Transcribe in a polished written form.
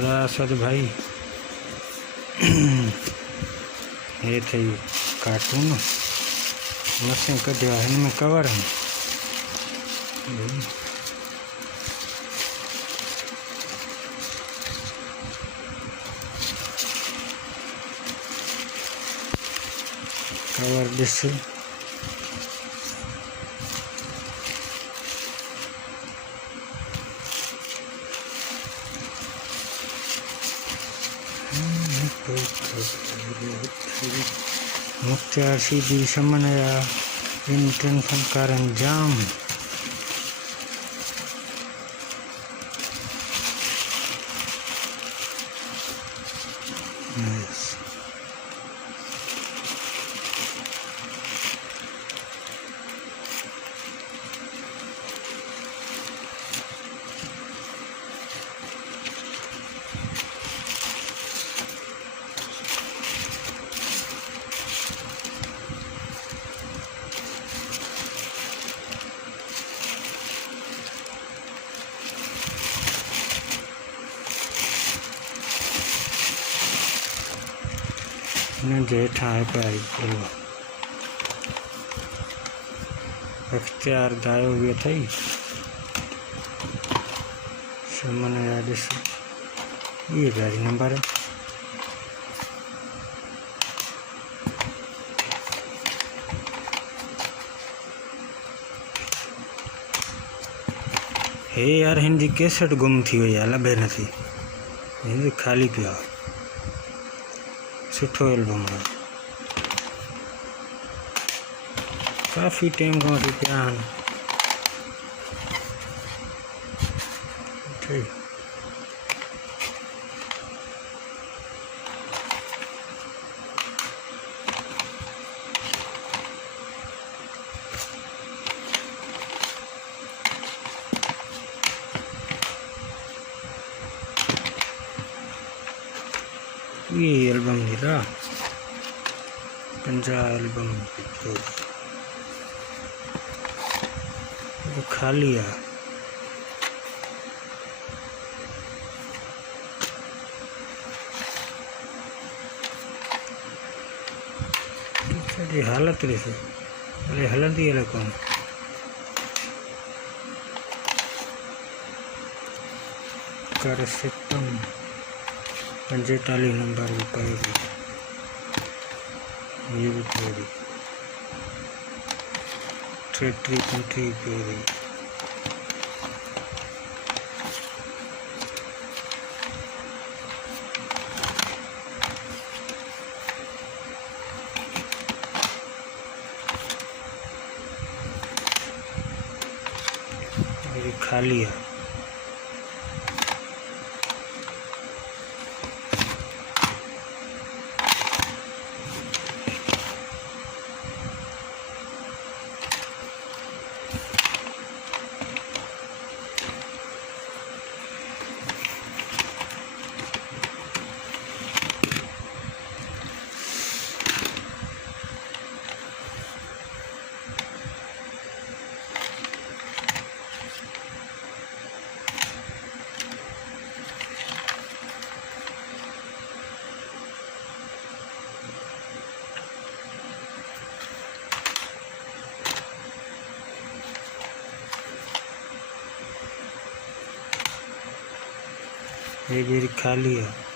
सर भाई ये थी कार्टून मशीन कढ़िया इनमें कवर है कवर डिश मुख्तार सीधी समन्वया इन फनकार जाम जेठा है पाई अख्तियार दायो भी थी समन याद ये गाड़ी नंबर है हे यार हिंदी कैसेट गुम थी हुई लभे नहीं हिंदी खाली पिया सुठो एल्बम है काफ़ी टाइम को पिया ठीक ये एल्बम दिला पंजा एल्बम तो खाली है हालत रही अरे हलंदी है कौन कर सितम 45 नंबर भी पाएगी ये भी पेड़ी ट्रेटरी कंट्री पेड़ी मेरी खाली है ये मेरी खाली है।